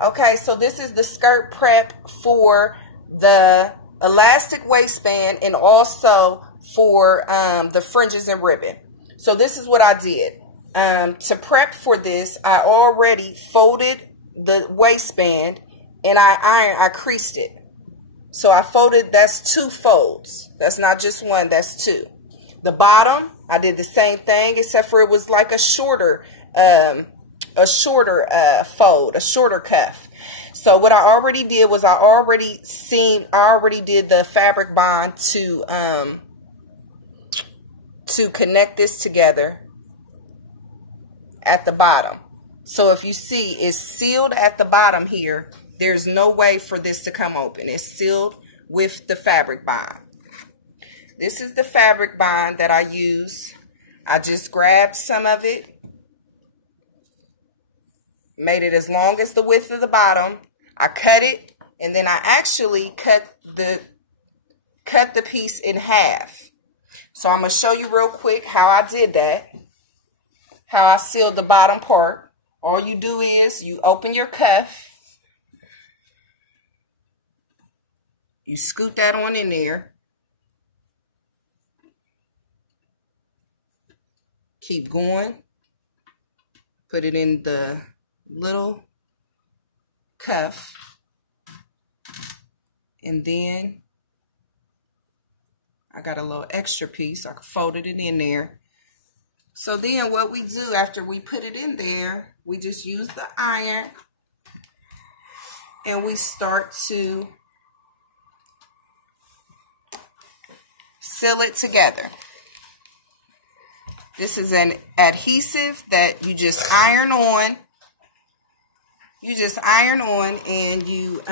Okay, so this is the skirt prep for the elastic waistband and also for the fringes and ribbon. So this is what I did. To prep for this, I already folded the waistband and I creased it. So I folded, that's 2 folds. That's not just 1, that's 2. The bottom, I did the same thing, except for it was like a shorter fold, a shorter cuff. So what I already did was I already did the fabric bond to connect this together at the bottom. So if you see, it's sealed at the bottom here. There's no way for this to come open. It's sealed with the fabric bond. This is the fabric bond that I use. I just grabbed some of it, made it as long as the width of the bottom. I cut it, and then I actually cut the piece in half. So I'm going to show you real quick how I did that, how I sealed the bottom part. All you do is you open your cuff, you scoot that on in there, keep going, put it in the little cuff, and then I got a little extra piece. I folded it in there. So then what we do after we put it in there, we just use the iron and we start to seal it together. This is an adhesive that you just iron on. You just iron on, and you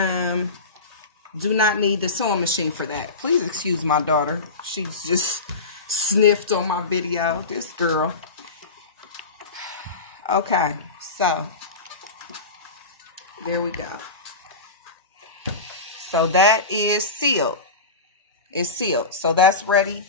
do not need the sewing machine for that. Please excuse my daughter. She's just sniffed on my video. This girl. Okay, so there we go. So that is sealed. It's sealed. So that's ready.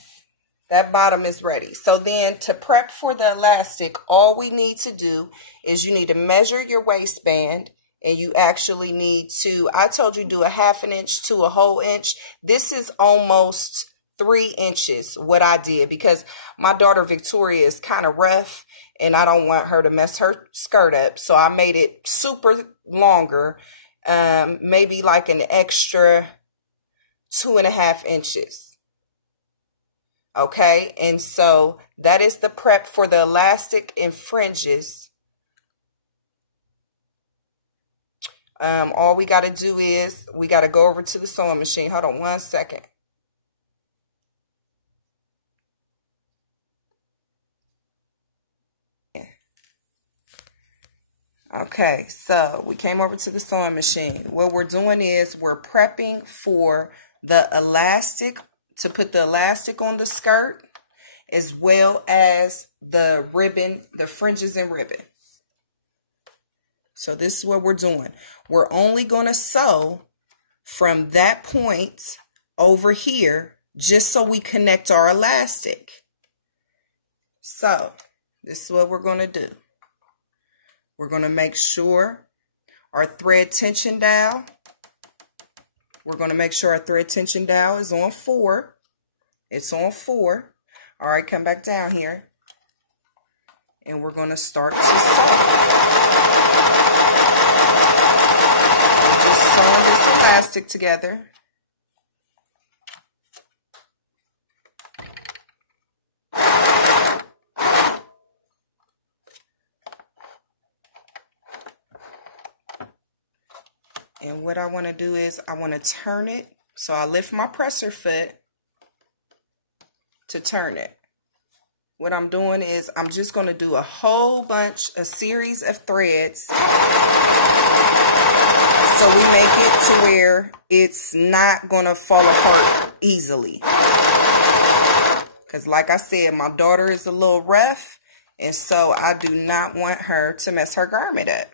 That bottom is ready. So then to prep for the elastic, all we need to do is you need to measure your waistband, and you actually need to, I told you do a 1/2 inch to a whole inch. This is almost 3 inches what I did, because my daughter Victoria is kind of rough and I don't want her to mess her skirt up. So I made it super longer, maybe like an extra 2.5 inches. Okay, and so that is the prep for the elastic and fringes. All we got to do is we got to go over to the sewing machine. Hold on 1 second. Okay, so we came over to the sewing machine. What we're doing is we're prepping for the elastic, to put the elastic on the skirt, as well as the ribbon, the fringes and ribbon. So this is what we're doing. We're only going to sew from that point over here, just so we connect our elastic. So this is what we're going to do. We're going to make sure our thread tension dowel, we're going to make sure our thread tension dowel is on 4. It's on 4. All right, come back down here. And we're going to start to sew. Just sewing this elastic together. And what I want to do is I want to turn it. So I lift my presser foot to turn it. What I'm doing is I'm just going to do a whole bunch, a series of threads, so we make it to where it's not going to fall apart easily. Because like I said, my daughter is a little rough, and so I do not want her to mess her garment up.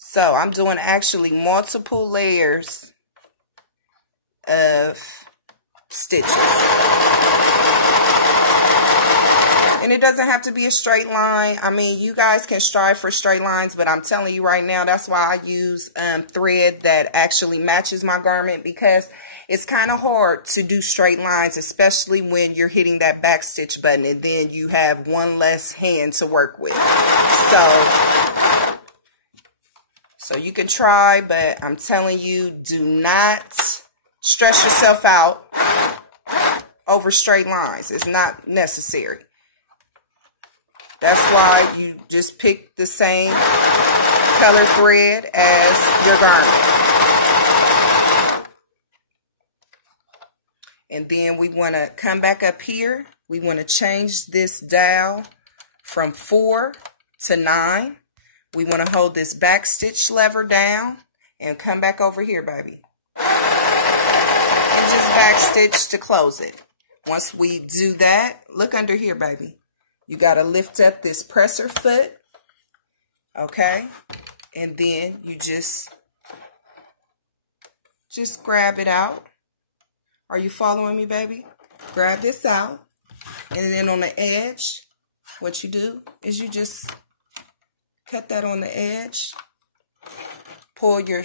So I'm doing actually multiple layers of stitches. And it doesn't have to be a straight line. I mean, you guys can strive for straight lines, but I'm telling you right now, that's why I use thread that actually matches my garment, because it's kind of hard to do straight lines, especially when you're hitting that back stitch button and then you have one less hand to work with. So you can try, but I'm telling you, do not stress yourself out over straight lines. It's not necessary. That's why you just pick the same color thread as your garment. And then we want to come back up here. We want to change this dial from 4 to 9. We want to hold this back stitch lever down and come back over here, baby. And just back stitch to close it. Once we do that, look under here, baby. You got to lift up this presser foot, okay? And then you just grab it out. Are you following me, baby? Grab this out. And then on the edge, what you do is you just cut that on the edge. Pull your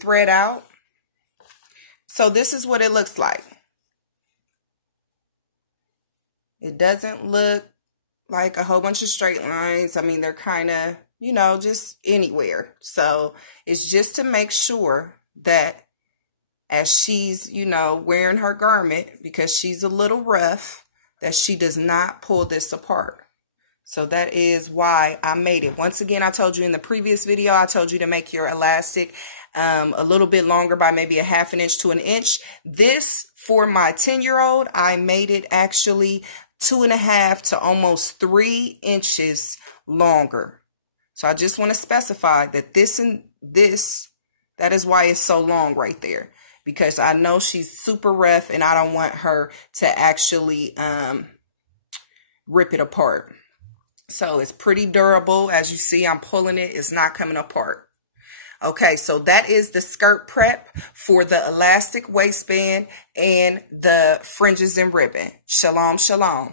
thread out. So this is what it looks like. It doesn't look like a whole bunch of straight lines. I mean, they're kind of, you know, just anywhere. So it's just to make sure that as she's, you know, wearing her garment, because she's a little rough, that she does not pull this apart. So that is why I made it. Once again, I told you in the previous video, I told you to make your elastic a little bit longer by maybe a ½ inch to 1 inch. This, for my 10-year-old, I made it actually 2.5 to almost 3 inches longer. So I just want to specify that this and this, that is why it's so long right there. Because I know she's super rough and I don't want her to actually rip it apart. So it's pretty durable. As you see, I'm pulling it. It's not coming apart. Okay, so that is the skirt prep for the elastic waistband and the fringes and ribbon. Shalom, shalom.